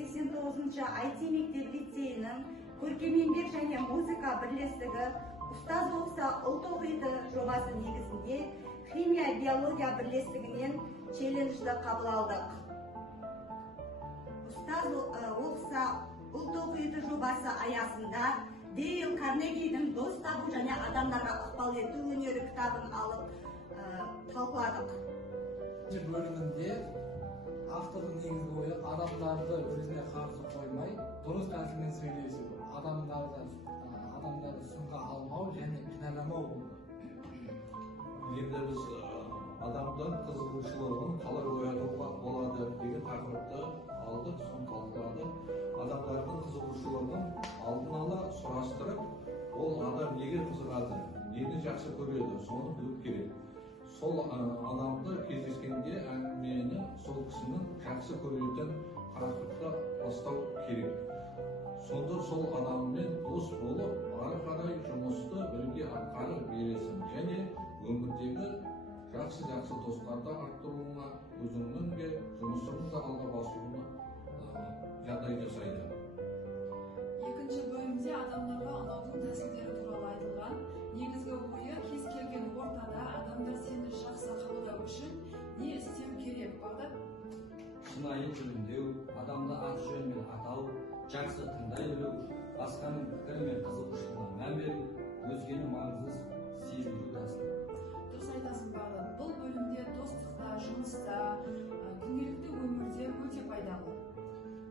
89 IT мектеп лицейінің көркемеңбек және музыка бірлестігі ұстаз болса ұлт оқиды жобасы негізінде химия биология бірлестігінен челленджді қабыл алдық. Ұстаз оқса ұлт оқиды жобасы аясында Дейл Карнегидің «Дос табу және адамдарға ықпал ету өнері» кітабын алып талқыладық. Бөлімінде автордың негізгі ойы адамдарды өзіне қарсы қоймай, дұрыс тәсілмен сөйлесу, адамдарды сынға алмау және кінәламау болды. Енді біз адамдың қызығушылығын қалай оятуға болады деген тақырыпты алдық, соны талқыладық. Адамдардың қызығушылығын алдын ала сұрастырып, ол адам неге қызығады, нені жақсы көреді, соны білу керек. Сол адамды кездескенде әңгімені сол кісінің жақсы көретін тақырыпта бастау керек. Сонда сол адаммен дос болып, ары қарай жұмысты бірге атқара бересің және өмірдегі жақсы достарды арттыруына, өзіңнің де жұмысыңның да алға басуына жағдай жасайды. Екінші бөлімде адамдарға ұнаудың тәсілдері туралы айтылған. Негізгі ойы кез келген ортада адамдар сені жақсы қабылдау үшін не істеу керек, Бағдат? Шынайы жүріндеу, адамды аты жөнмен атау, жақсы тыңдай білу, басқаның пікірі мен қызығушылығына мән беру, өзгені маңызды сездіру тәсілі. Дұрыс айтасың, Бағдат. Бұл бөлімде достықта, жұмыста, күнделікті өмірде өте пайдалы.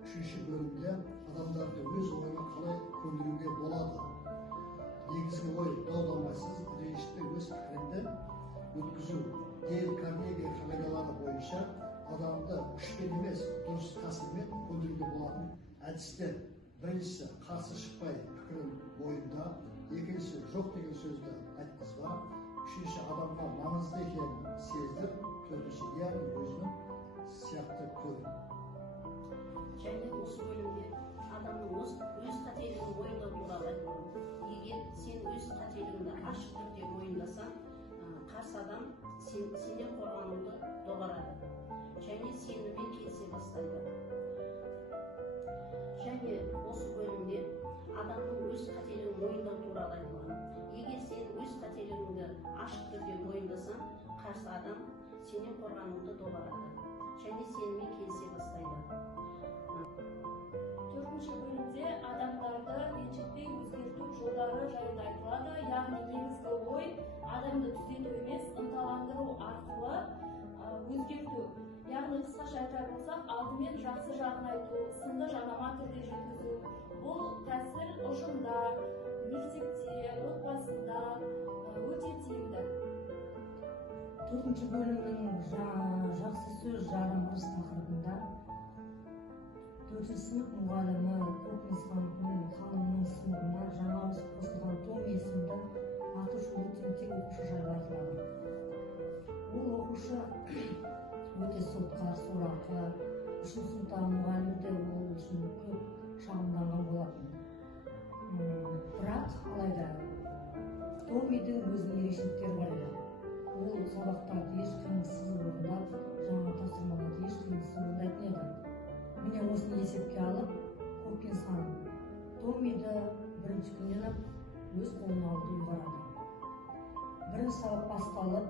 Үшінші бөлімде адамдарды өз ойына қалай көндіруге болады. Негізгі ой дау-дамайсыз ренішті өз пікірінде өткізу. Дейл Карнеги қағидалары бойынша адамды күшпен емес, дұрыс тәсілмен көндіруге болатын әдістер. Біріншісі қарсы шықпай пікірін бойында, екіншісі жоқ деген сөзді айтқызба, үшінші адамға маңызды екенін сездір, төртінші яғни өзінің сияқты көр. Және осы бөлімде адамның өз қателігін мойындау туралы айтылған. Егер сен өз қателігіңді ашық түрде мойындасаң, қарсы адам сенен қорғануды доғарады және сенімен келісе бастайды. Және осы бөлімде адамның өз қателігін мойындау туралы айтылған. Егер сен өз қателігіңді ашық түрде мойындасаң, қарсы адам сенен қорғануды доғарады және сенімен келісе бастайды. Төртінші бөлімде адамдарды меншікпей өзгерту жолдары жайында айтылады. Яғни негізгі ой адамды түзету емес, ынталандыру арқылы өзгерту. Яғни қысқаша айтар болсақ, алдымен жақсы жағын айту, сынды жанама түрде жеткізу. Бұл тәсіл ұжымда, мектепте, отбасында өте тиімді. Төртінші бөлімнің жақсы сөз жарым ырыс тақырыбында 4-ші сынып мұғалімі Көкмесханның ханымның сыныбына жаңа қосылған Том есімді аты шулы тентек оқушы жайлы айтылады. Ол оқушы өте сотқар, сорақы, үшін сыныптағы мұғалімі де ол үшін көп шағымданған болатын. Бірақ алайда Томидің өзінің ерекшеліктері бар еді. Ол сабақтарды еш қиындықсыз орындап, жаңа тапсырмаларды еш қиындықсыз орындайтын еді. Міне осыны есепке алып, Хопкинс ханым Томиді бірінші күннен өз қолына алуды ұйғарады. Бірінші сабақ басталып,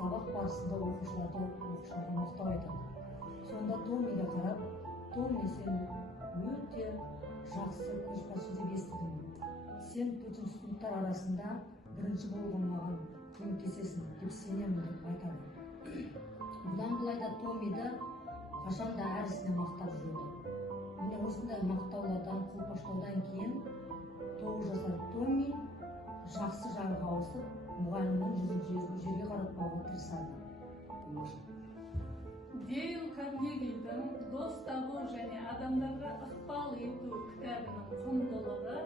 сабақ барысында оқушыларға мақтау айтады. Сонда Томиге қарап, Томи, сен өте жақсы көшбасшы деп естідім. Сен 4-ші сыныптар арасында бірінші болуға маған көмектесесің деп сенемін деп айтады. Бұдан былай да Томиді қашанда әр ісіне мақтап жүреді. Міне осындай мақтаулардан, қолпаштаудан кейін 9 жасар Томи жақсы жағыға ауысып, мұғалімнің жүзін жерге қаратпауға тырысады. Дейл Карнегидің «Дос табу және адамдарға ықпал ету» кітабының құндылығы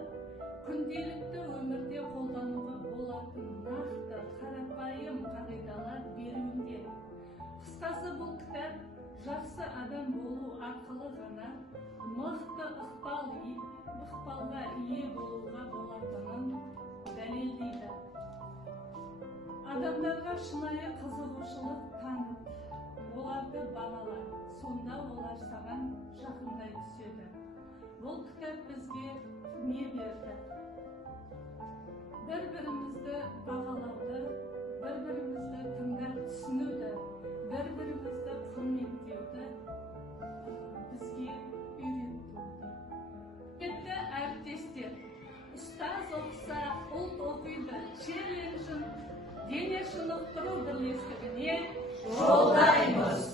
күнделікті өмірде қолдануға болатын нақты қарапайым қағидалар беруінде. Қысқасы, бұл кітап жақсы адам болу арқылы ғана мықты ықпалға ие болуға болатынын дәлелдейді. Адамдарға шынайы қызығушылық танып, олар оларды бағала, сонда олар саған жақындай түседі. Бұл кітап бізге не берді? Бір-бірімізді бағалауды, бір-бірімізді тыңдап түсінуді, бір-бірімізді құрметтеуді бізге үйретті. Кетті әріптестер, ұстаз оқыса, ұлт оқиды челленджін дене шынықтыру бірлестігіне жолдаймыз.